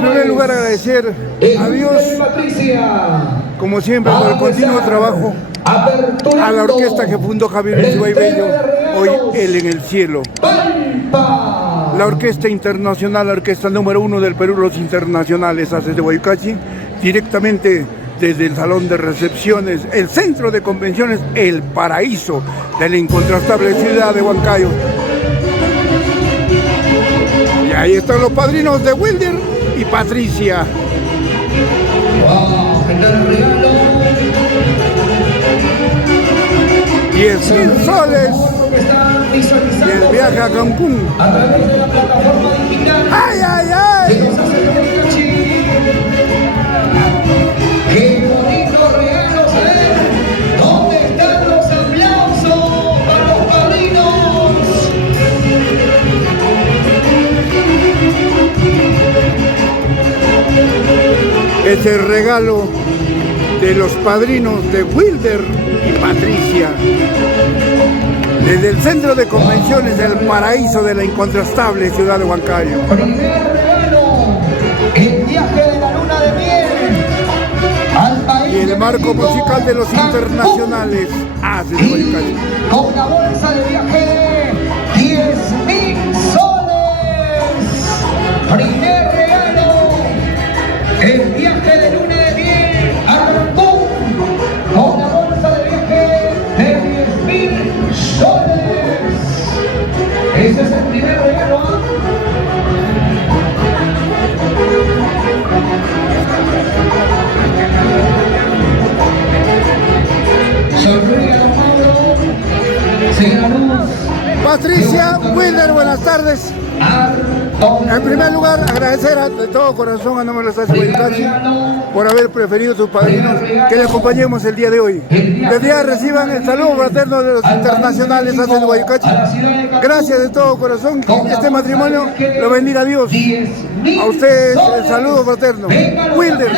primer lugar agradecer a Dios, como siempre, por el continuo trabajo, a la orquesta que fundó Javier Luis Guaybello, hoy él en el cielo. La orquesta internacional, la orquesta número 1 del Perú, los internacionales Haces de Guayucachi, directamente desde el salón de recepciones, el centro de convenciones, el paraíso de la incontrastable ciudad de Huancayo. Y ahí están los padrinos de Wilder y Patricia. 10.000 soles y el viaje a Cancún. ¡Ay, ay, ay! ¡Qué bonitos regalos, ¿Dónde están los aplausos para los padrinos? Es el regalo de los padrinos de Wilder y Patricia. Desde el centro de convenciones del paraíso de la incontrastable ciudad de Huancayo. Primer regalo, el viaje de la luna de miel al país. Y el marco musical de los internacionales Haces de Guayucachi. Con la bolsa de viaje de 10.000 soles. Primer regalo, el viaje de luna de miel a Cancún. Con la bolsa de viaje de 10.000 soles. Ese es el primer regalo. Sonríe, don Mauro. Señora Luz. Patricia, Wilder, buenas tardes. En primer lugar, agradecer de todo corazón a nombre de los Haces de Guayucachi por haber preferido sus padrinos que le acompañemos el día de hoy. Desde ya reciban el saludo fraterno de los internacionales Haces de Guayucachi. Gracias de todo corazón, que este matrimonio lo bendiga Dios. A ustedes el saludo fraterno. Wilder.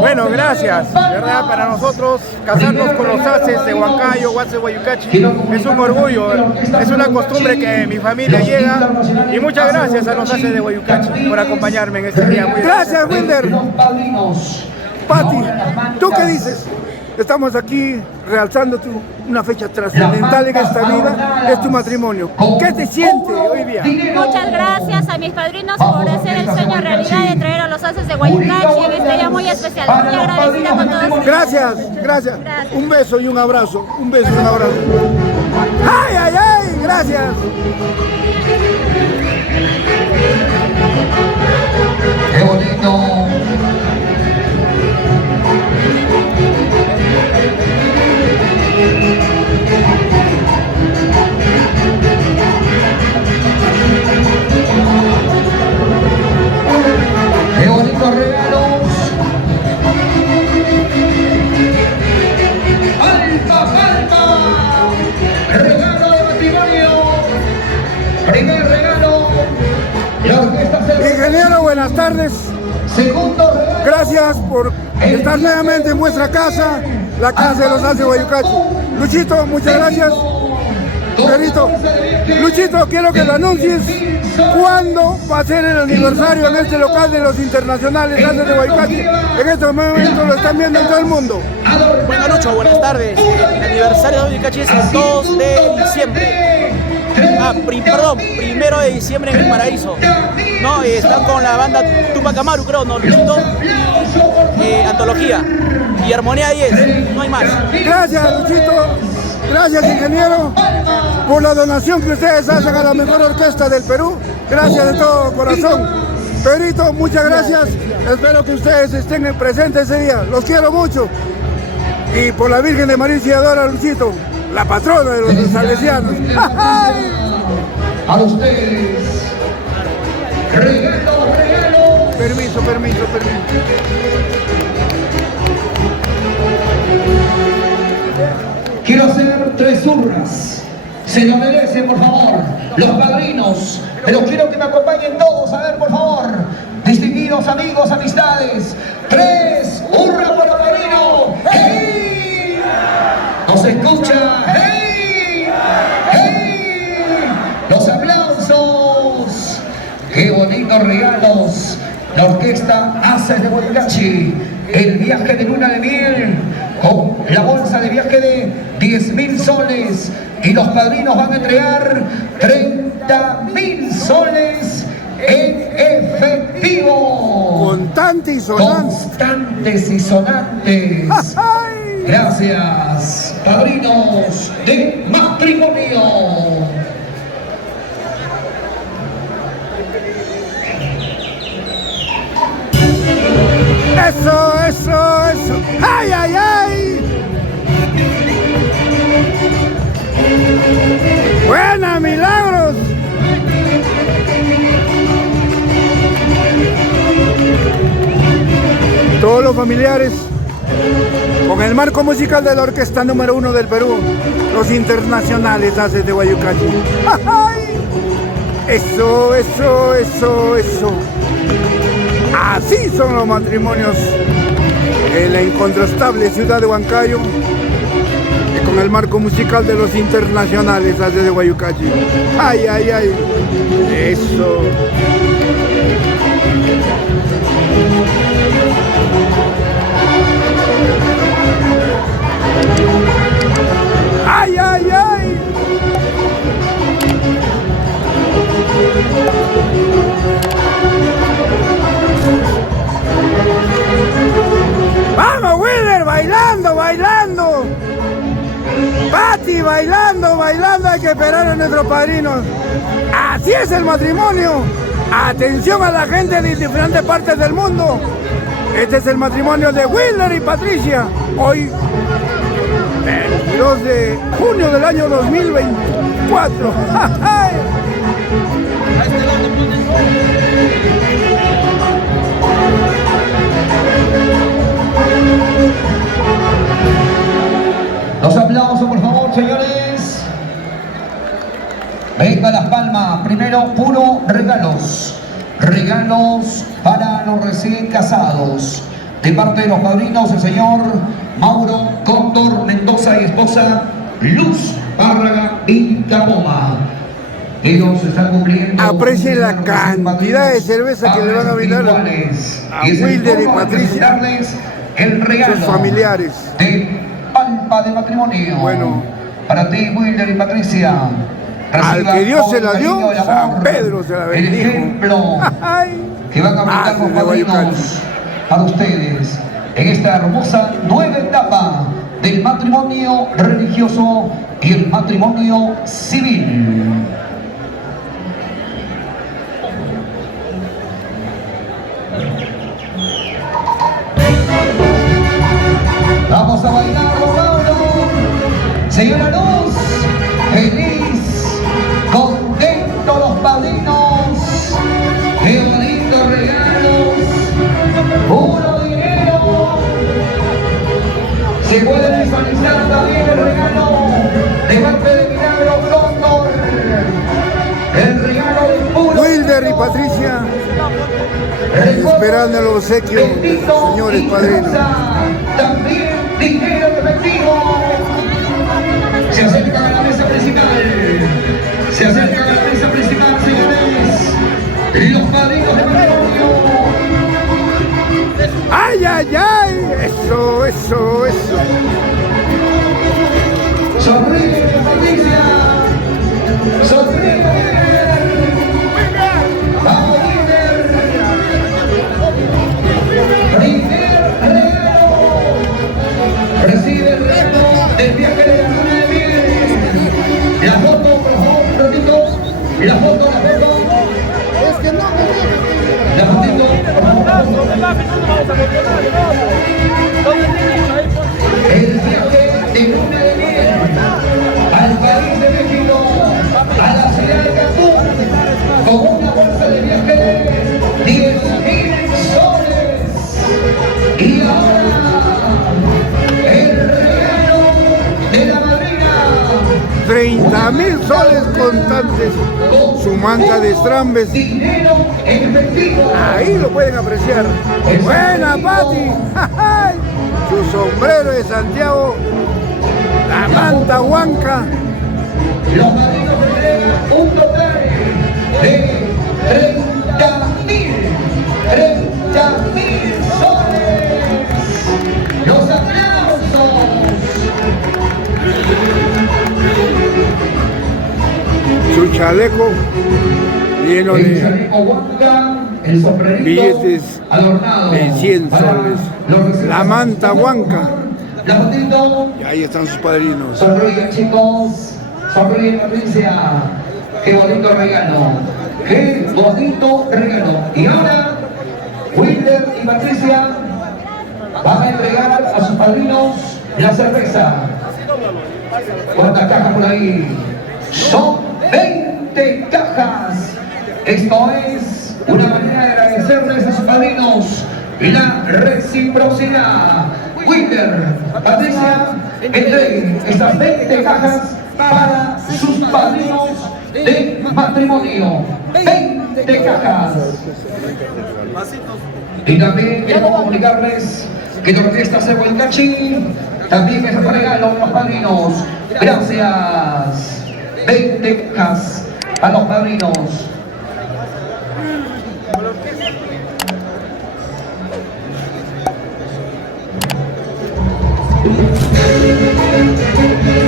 Bueno, gracias. ¿Verdad? Para nosotros casarnos con los Haces de Huancayo, Haces de Guayucachi, es un orgullo, es una costumbre que mi familia llega. Y muchas gracias a los Haces de Guayucachi por acompañarme en este día. Muy gracias, Wilder. Pati, ¿tú qué dices? Estamos aquí realzando una fecha trascendental en esta vida, es tu matrimonio. ¿Qué te sientes hoy día? Muchas gracias a mis padrinos por hacer el sueño realidad de traer a los Haces de Guayucachi en este día muy especial. Muy agradecida con todos. Gracias, gracias. Un beso y un abrazo. Un beso y un abrazo. ¡Ay, ay, ay! Gracias. ¡Qué bonito! ¡Qué bonitos regalos! ¡Alta, alta! ¡Regalo de matrimonio! ¡Primer regalo! La orquesta se... Ingeniero, buenas tardes. Segundo regalo. Gracias por estar nuevamente en vuestra casa, la casa de los Haces de Guayucachi. Luchito, muchas gracias. Perito, Luchito, quiero que lo anuncies. ¿Cuándo va a ser el aniversario en este local de los internacionales Haces de Guayucachi? En este momento lo están viendo en todo el mundo. Buenas noches, buenas tardes. El aniversario de Guayucachi es el 2 de diciembre. Perdón, 1 de diciembre en el paraíso. No, están con la banda Tupac Amaru, creo, ¿no, Luchito? Antología. Y Armonía 10, no hay más. Gracias, Luchito. Gracias, ingeniero, por la donación que ustedes hacen a la mejor orquesta del Perú. Gracias de todo corazón. Perito, muchas gracias. Espero que ustedes estén presentes ese día. Los quiero mucho. Y por la Virgen de María Auxiliadora, Luchito, la patrona de los salesianos. A ustedes. Regalo, regalo. Permiso. Quiero hacer 3 hurras. Se lo merecen, por favor, los padrinos. Pero quiero que me acompañen todos, a ver, por favor. Distinguidos amigos, amistades. 3 hurras por los padrinos. ¡Hey! ¿No se escucha? ¡Hey! ¡Hey! Los aplausos. ¡Qué bonitos regalos! la orquesta Haces de Huaycachi, el viaje de luna de miel, con la bolsa de viaje de 10.000 soles, y los padrinos van a entregar 30.000 soles en efectivo. Constante y sonante. Constantes y sonantes. Gracias, padrinos de matrimonio. Eso, eso, eso. ¡Ay, ay, ay! ¡Buena, Milagros! Todos los familiares, con el marco musical de la orquesta número 1 del Perú, los internacionales Haces de Huaycachi. ¡Ay! Eso, eso, eso, eso. Así son los matrimonios en la incontrastable ciudad de Huancayo, y con el marco musical de los internacionales Haces de Huaycachi. ¡Ay, ay, ay! Eso. ¡Ay, ay, ay! ¡Vamos, Willer! ¡Bailando, bailando! ¡Pati, bailando, bailando! Hay que esperar a nuestros padrinos. ¡Así es el matrimonio! ¡Atención a la gente de diferentes partes del mundo! Este es el matrimonio de Willer y Patricia. Hoy, 22 de junio del año 2024. Los aplausos, por favor, señores. Venga las palmas. Primero, puro regalos. Regalos para los recién casados. De parte de los padrinos, el señor Mauro Cóndor Mendoza y esposa Luz Párraga y Capoma. Ellos están cumpliendo. Aprecien la cantidad de cerveza que le van a brindar a Wilder y Patricia, el regalo, sus familiares. De palpa de matrimonio. Bueno, para ti, Wilder y Patricia. Al que Dios se la dio, San Pedro se la bendijo. El ejemplo que van a brindar los padrinos para ustedes en esta hermosa nueva etapa del matrimonio religioso y el matrimonio civil. Vamos a bailar, Pablo. Señora Luz, feliz, contento los padrinos. Qué bonitos regalos, puro dinero. Se puede visualizar también el regalo de parte de Milagros Cóndor. El regalo de puro Wilder y Patricia, esperando el obsequio de los señores padrinos. También dinero efectivo. Se acercan a la mesa principal. Se acercan a la mesa principal, señores. Los padrinos de matrimonio. ¡Ay, ay, ay! Eso, eso, eso. Sonríe, Patricia. Sonríe. Vamos, líder. Primer regalo. Recibe el regalo del viaje de la luna de miel. La foto, por favor, un ratito. La foto. Es que no me dejes. La fotito, por favor. El viaje de luna de miel al país de México, a la ciudad de Cancún, con una bolsa de viaje de 10.000 soles. Y ahora, el regalo de la madrina. 30.000 soles contantes. Su manta de estrambes. Dinero en efectivo. Ahí lo pueden apreciar. ¡Buena, Pati! Su sombrero de Santiago. La manta huanca. Los padrinos entregan un total de 30.000. chaleco lleno El de chaleco Huanca, el sombrerito billetes adornado de 100 para soles. los La manta Huanca. La fotito. Y ahí están sus padrinos. Sonríen, chicos. Sonríen, Patricia. Qué bonito regalo. Qué bonito regalo. Y ahora, Wilder y Patricia van a entregar a sus padrinos la cerveza. ¿Cuántas cajas por ahí? Son 20 cajas. Esto es una manera de agradecerles a sus padrinos la reciprocidad. Wilder, Patricia, entreguen estas 20 cajas para sus padrinos de matrimonio. 20 cajas. Y también queremos comunicarles que la orquesta de Huaycachi también es un regalo a los padrinos. Gracias. 20 cajas a los padrinos.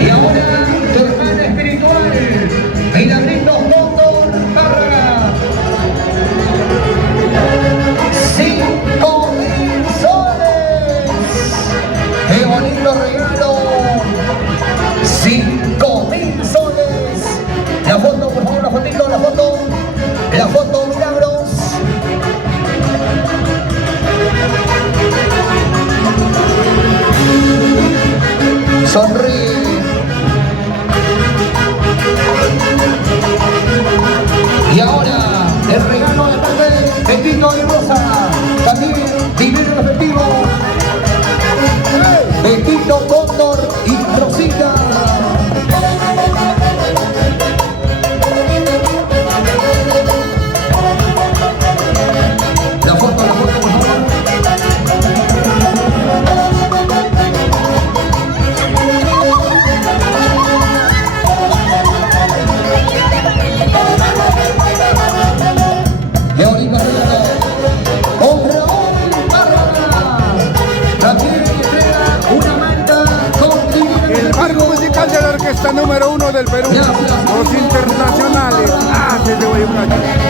Y ahora tu hermana espiritual, Milagritos Cóndor Bárraga. 5.000 soles. ¡Qué bonito regalo! 5.000 soles. La foto, por favor, la fotito, la foto. La foto, Milagros. Sonríe. Y ahora el regalo de parte de Tito y Rosa. También dinero efectivo de Tito, Cóndor y Rosita. La foto, por favor. ¡Qué bonito regalo! ¡Con Raúl Bárraga! También entrega una manta con El marco musical de la orquesta número 1 del Perú. Los internacionales. Haces de Guayucachi.